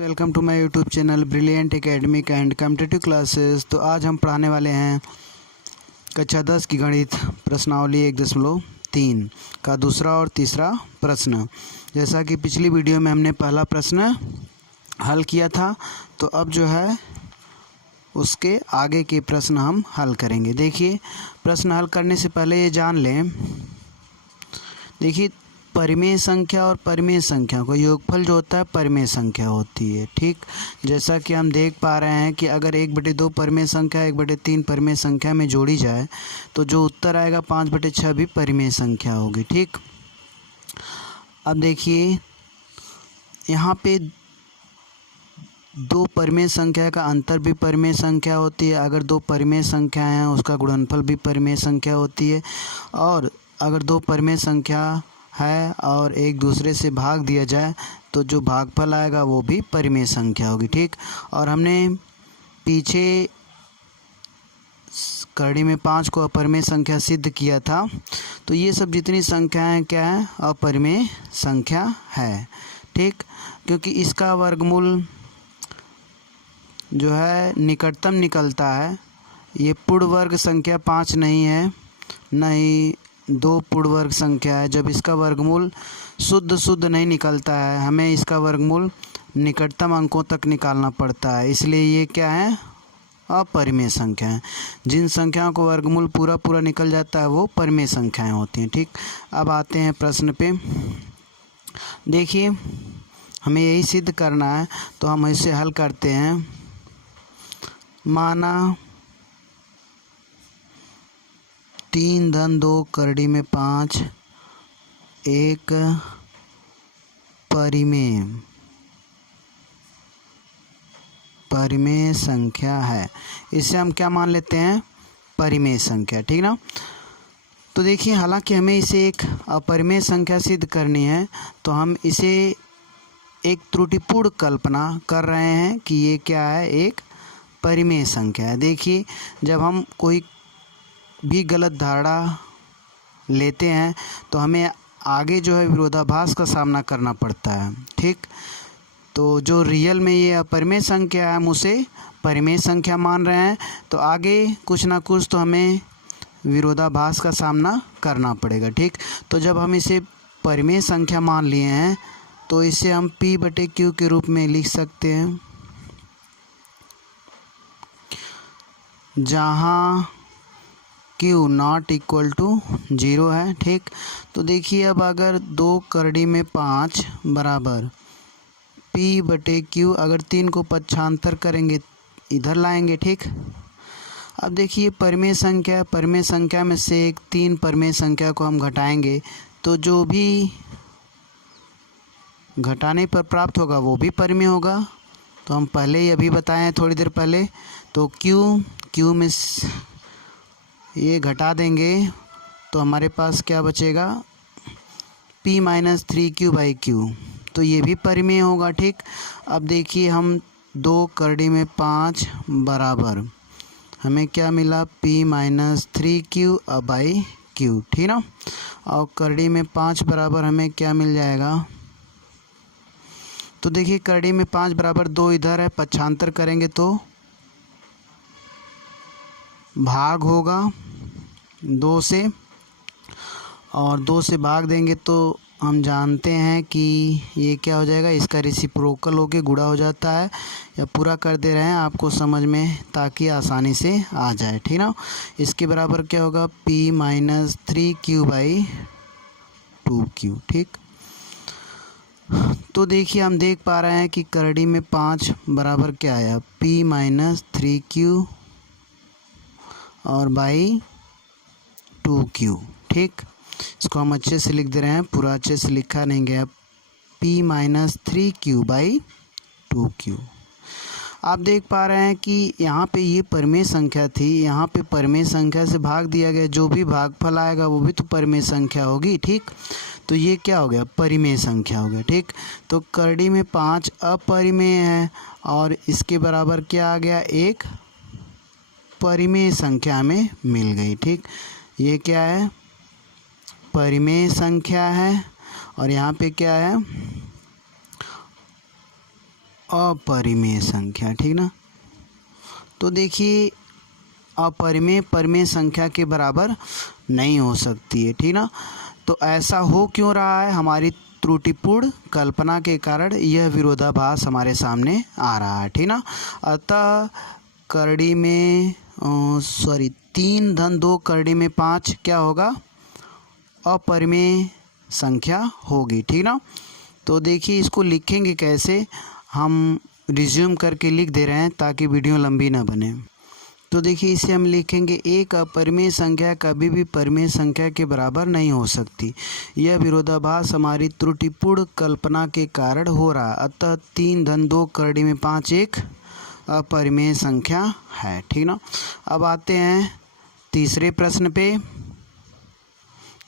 Welcome to my YouTube channel brilliant academic and competitive classes. तो आज हम पढ़ाने वाले हैं कक्षा 10 की गणित प्रश्नावली 1.3 का दूसरा और तीसरा प्रश्न। जैसा कि पिछली वीडियो में हमने पहला प्रश्न हल किया था, तो अब जो है उसके आगे के प्रश्न हम हल करेंगे। देखिए, प्रश्न हल करने से पहले ये जान लें, देखिए परिमेय संख्या और परिमेय संख्या का योगफल जो होता है परिमेय संख्या होती है। ठीक, जैसा कि हम देख पा रहे हैं कि अगर 1/2 परिमेय संख्या 1/3 परिमेय संख्या में जोड़ी जाए तो जो उत्तर आएगा 5/6 भी परिमेय संख्या होगी। ठीक, अब देखिए यहाँ पे दो परिमेय संख्या का अंतर भी परिमेय संख्या होती है। अगर दो परिमेय संख्या हैं उसका गुणनफल भी परिमेय संख्या होती है। और अगर दो परिमेय संख्या है और एक दूसरे से भाग दिया जाए तो जो भागफल आएगा वो भी परिमेय संख्या होगी। ठीक, और हमने पीछे कड़ी में 5 को अपरिमेय संख्या सिद्ध किया था। तो ये सब जितनी संख्याएं क्या है, अपरिमेय संख्या है। ठीक, क्योंकि इसका वर्गमूल जो है निकटतम निकलता है। ये पूर्ण वर्ग संख्या 5 नहीं है, न ही 2 पूर्ण वर्ग संख्या है। जब इसका वर्गमूल शुद्ध नहीं निकलता है, हमें इसका वर्गमूल निकटतम अंकों तक निकालना पड़ता है, इसलिए ये क्या है, अपरिमेय संख्या है। जिन संख्याओं को वर्गमूल पूरा निकल जाता है वो परिमेय संख्याएं होती हैं। ठीक, अब आते हैं प्रश्न पे। देखिए, हमें यही सिद्ध करना है, तो हम इसे हल करते हैं। माना 3-2 करड़ी में 5 एक परिमेय संख्या है। इसे हम क्या मान लेते हैं, परिमेय संख्या। ठीक ना। तो देखिए, हालांकि हमें इसे एक अपरिमेय संख्या सिद्ध करनी है, तो हम इसे एक त्रुटिपूर्ण कल्पना कर रहे हैं कि ये क्या है, एक परिमेय संख्या है। देखिए, जब हम कोई भी गलत धारणा लेते हैं तो हमें आगे जो है विरोधाभास का सामना करना पड़ता है। ठीक, तो जो रियल में ये अपरिमेय संख्या है हम उसे परिमेय संख्या मान रहे हैं, तो आगे कुछ ना कुछ तो हमें विरोधाभास का सामना करना पड़ेगा। ठीक, तो जब हम इसे परिमेय संख्या मान लिए हैं तो इसे हम P/Q के रूप में लिख सकते हैं, जहाँ Q नॉट इक्वल टू 0 है। ठीक, तो देखिए, अब अगर 2 करड़ी में 5 बराबर P/Q, अगर 3 को पक्षांतर करेंगे इधर लाएंगे। ठीक, अब देखिए परिमेय संख्या में से एक 3 परिमेय संख्या को हम घटाएंगे तो जो भी घटाने पर प्राप्त होगा वो भी परिमेय होगा। तो हम पहले ही अभी बताए हैं थोड़ी देर पहले। तो Q में ये घटा देंगे तो हमारे पास क्या बचेगा, P-3Q/Q, तो ये भी परिमेय होगा। ठीक, अब देखिए, हम 2 करड़ी में 5 बराबर हमें क्या मिला, P-3Q/Q। ठीक ना। और करड़ी में 5 बराबर हमें क्या मिल जाएगा, तो देखिए करड़ी में 5 बराबर 2 इधर है, पक्षांतर करेंगे तो भाग होगा 2 से, और 2 से भाग देंगे तो हम जानते हैं कि ये क्या हो जाएगा, इसका रेसिप्रोकल होके गुणा हो जाता है। या पूरा कर दे रहे हैं आपको समझ में, ताकि आसानी से आ जाए। ठीक ना। इसके बराबर क्या होगा, P-3Q/2Q। ठीक, तो देखिए हम देख पा रहे हैं कि करड़ी में 5 बराबर क्या आया, P-3Q और बाई 2Q। ठीक, इसको हम अच्छे से लिख दे रहे हैं, पूरा अच्छे से लिखा नहीं गया, P-3Q/2Q। आप देख पा रहे हैं कि यहाँ पे ये परिमेय संख्या थी, यहाँ पे परिमेय संख्या से भाग दिया गया, जो भी भागफल आएगा वो भी तो परिमेय संख्या होगी। ठीक, तो ये क्या हो गया, परिमेय संख्या हो गया। ठीक, तो करड़ी में 5 अपरिमेय है और इसके बराबर क्या आ गया, एक परिमेय संख्या हमें मिल गई। ठीक, ये क्या है, परिमेय संख्या है। और यहाँ पे क्या है, अपरिमेय संख्या, ठीक ना। तो देखिए अपरिमेय परिमेय संख्या के बराबर नहीं हो सकती है, ठीक ना। तो ऐसा हो क्यों रहा है, हमारी त्रुटिपूर्ण कल्पना के कारण यह विरोधाभास हमारे सामने आ रहा है, ठीक ना। अतः करड़ी में 3 धन 2 करड़ी में 5 क्या होगा, अपरिमेय संख्या होगी, ठीक ना। तो देखिए इसको लिखेंगे कैसे, हम रिज्यूम करके लिख दे रहे हैं ताकि वीडियो लंबी ना बने। तो देखिए इसे हम लिखेंगे, एक अपरिमेय संख्या कभी भी परिमेय संख्या के बराबर नहीं हो सकती। यह विरोधाभास हमारी त्रुटिपूर्ण कल्पना के कारण हो रहा है। अतः 3 धन 2 करड़ी में 5 एक अपरिमेय संख्या है, ठीक ना। अब आते हैं तीसरे प्रश्न पे।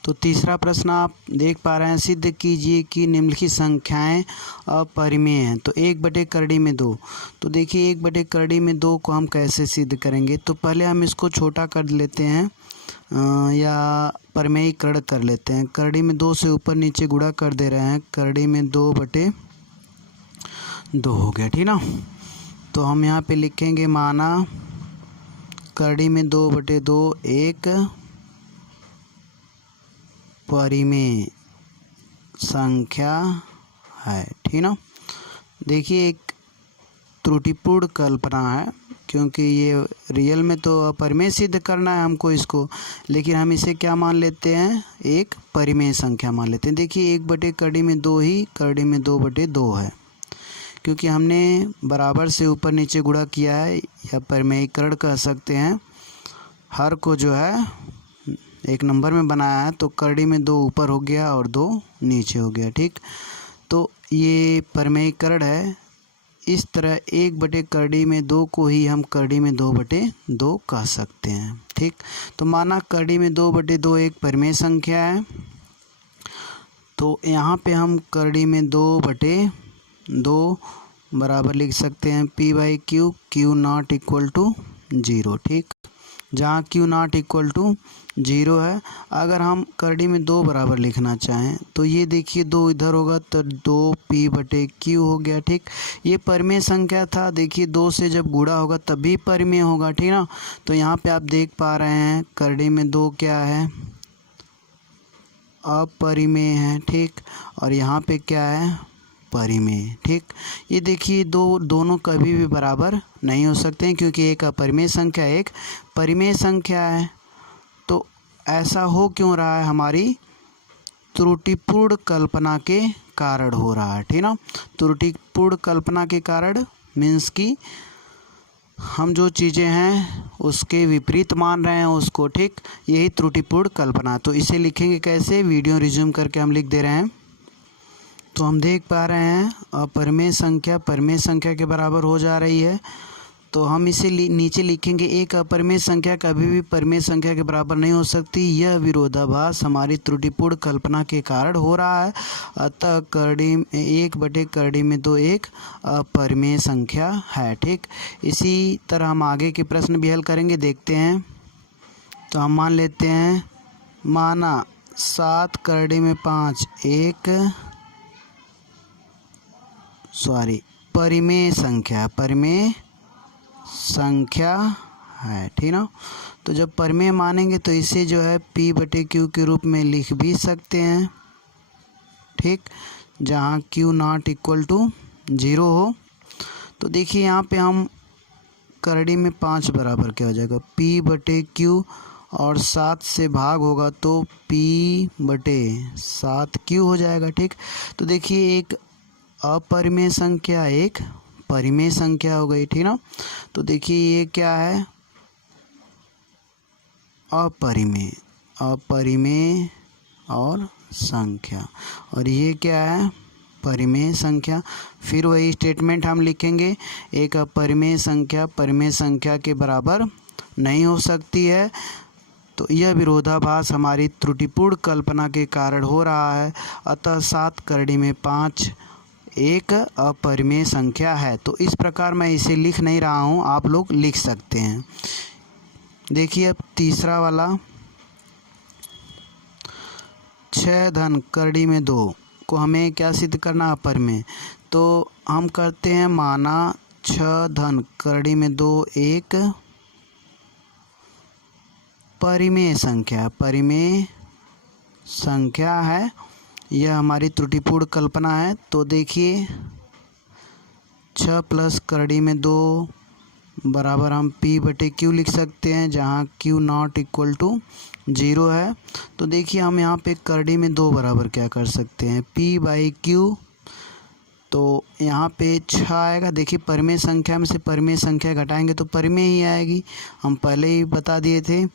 तो तीसरा प्रश्न आप देख पा रहे हैं, सिद्ध कीजिए कि निम्नलिखित संख्याएं अपरिमेय हैं। तो 1 करड़ी में 2। तो देखिए 1 करड़ी में 2 को हम कैसे सिद्ध करेंगे, तो पहले हम इसको छोटा कर लेते हैं या परिमेयीकरण कर लेते हैं। करड़ी में 2 से ऊपर नीचे गुणा कर दे रहे हैं, करड़ी में 2/2 हो गया, ठीक ना। तो हम यहाँ पे लिखेंगे, माना करड़ी में 2/2 एक परिमेय संख्या है, ठीक ना। देखिए एक त्रुटिपूर्ण कल्पना है, क्योंकि ये रियल में तो अपरिमेय सिद्ध करना है हमको इसको, लेकिन हम इसे क्या मान लेते हैं, एक परिमेय संख्या मान लेते हैं। देखिए 1/करड़ी में 2 ही करड़ी में 2/2 है, क्योंकि हमने बराबर से ऊपर नीचे गुणा किया है, या परिमेयीकरण कह सकते हैं। हर को जो है एक नंबर में बनाया है, तो करड़ी में 2 ऊपर हो गया और 2 नीचे हो गया, ठीक। तो ये परिमेयीकरण है। इस तरह 1/करड़ी में 2 को ही हम करड़ी में 2/2 कह सकते हैं, ठीक। तो माना करड़ी में 2/2 एक परिमेय संख्या है, तो यहाँ पे हम करड़ी में 2/2 बराबर लिख सकते हैं P/Q, Q not equal to 0, ठीक। जहाँ Q नॉट इक्वल टू 0 है। अगर हम करड़ी में 2 बराबर लिखना चाहें, तो ये देखिए 2 इधर होगा तो 2P/Q हो गया, ठीक। ये परिमेय संख्या था, देखिए 2 से जब गुणा होगा तभी परिमेय होगा, ठीक ना। तो यहाँ पे आप देख पा रहे हैं करड़ी में 2 क्या है, अपरिमेय है, ठीक। और यहाँ पे क्या है, परिमेय, ठीक। ये देखिए दोनों कभी भी बराबर नहीं हो सकते हैं, क्योंकि एक अपरिमेय संख्या एक परिमेय संख्या है। तो ऐसा हो क्यों रहा है, हमारी त्रुटिपूर्ण कल्पना के कारण हो रहा है, ठीक ना। त्रुटिपूर्ण कल्पना के कारण मीन्स कि हम जो चीज़ें हैं उसके विपरीत मान रहे हैं उसको, ठीक। यही त्रुटिपूर्ण कल्पना। तो इसे लिखेंगे कैसे, वीडियो रिज्यूम करके हम लिख दे रहे हैं। तो हम देख पा रहे हैं अपरिमेय संख्या परिमेय संख्या के बराबर हो जा रही है। तो हम इसे नीचे लिखेंगे, एक अपरिमेय संख्या कभी भी परिमेय संख्या के बराबर नहीं हो सकती। यह विरोधाभास हमारी त्रुटिपूर्ण कल्पना के कारण हो रहा है। अतः करड़ी 1/करड़ी में 2 एक अपरिमेय संख्या है, ठीक। इसी तरह हम आगे के प्रश्न भी हल करेंगे, देखते हैं। तो हम मान लेते हैं, माना 7 करड़ी में 5 एक परिमेय संख्या है, ठीक ना। तो जब परिमेय मानेंगे तो इसे जो है P/Q के रूप में लिख भी सकते हैं, ठीक। जहाँ Q नॉट इक्वल टू 0 हो। तो देखिए यहाँ पे हम करड़ी में 5 बराबर क्या हो जाएगा, P/Q, और 7 से भाग होगा तो P/7Q हो जाएगा, ठीक। तो देखिए एक अपरिमेय संख्या एक परिमेय संख्या हो गई, ठीक ना। तो देखिए ये क्या है, अपरिमेय और संख्या, और ये क्या है, परिमेय संख्या। फिर वही स्टेटमेंट हम लिखेंगे, एक अपरिमेय संख्या परिमेय संख्या के बराबर नहीं हो सकती है। तो यह विरोधाभास हमारी त्रुटिपूर्ण कल्पना के कारण हो रहा है। अतः 7 करड़ी में 5 एक अपरिमेय संख्या है। तो इस प्रकार मैं इसे लिख नहीं रहा हूँ, आप लोग लिख सकते हैं। देखिए अब तीसरा वाला, 6 धन करड़ी में 2 को हमें क्या सिद्ध करना, अपरिमेय। तो हम करते हैं माना 6 धन करड़ी में 2 एक परिमेय संख्या है। यह हमारी त्रुटिपूर्ण कल्पना है। तो देखिए 6 प्लस करड़ी में 2 बराबर हम P बटे Q लिख सकते हैं, जहाँ Q नॉट इक्वल टू 0 है। तो देखिए हम यहाँ पे करड़ी में 2 बराबर क्या कर सकते हैं, P बाई Q। तो यहाँ पे 6 आएगा। देखिए परिमेय संख्या में से परिमेय संख्या घटाएंगे तो परिमेय ही आएगी, हम पहले ही बता दिए थे।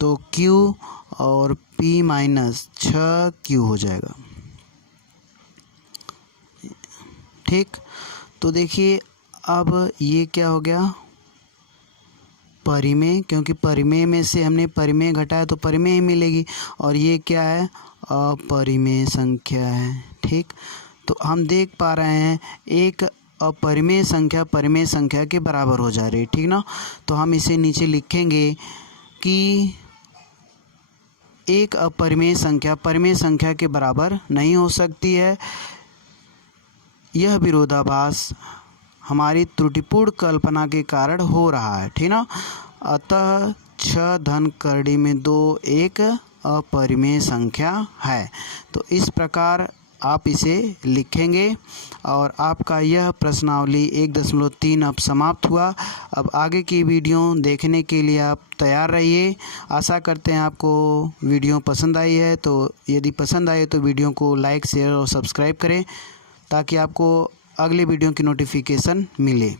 तो Q और P माइनस 6Q हो जाएगा। ठीक, तो देखिए अब ये क्या हो गया, परिमेय, क्योंकि परिमेय में से हमने परिमेय घटाया तो परिमेय ही मिलेगी। और ये क्या है, अपरिमेय संख्या है। ठीक, तो हम देख पा रहे हैं एक अपरिमेय संख्या परिमेय संख्या के बराबर हो जा रही है। ठीक ना, तो हम इसे नीचे लिखेंगे कि एक अपरिमेय संख्या परिमेय संख्या के बराबर नहीं हो सकती है। यह विरोधाभास हमारी त्रुटिपूर्ण कल्पना के कारण हो रहा है। ठीक ना, अतः 6 धन करड़ी में 2 एक अपरिमेय संख्या है। तो इस प्रकार आप इसे लिखेंगे और आपका यह प्रश्नावली 1.3 अब समाप्त हुआ। अब आगे की वीडियो देखने के लिए आप तैयार रहिए। आशा करते हैं आपको वीडियो पसंद आई है। तो यदि पसंद आए तो वीडियो को लाइक शेयर और सब्सक्राइब करें ताकि आपको अगले वीडियो की नोटिफिकेशन मिले।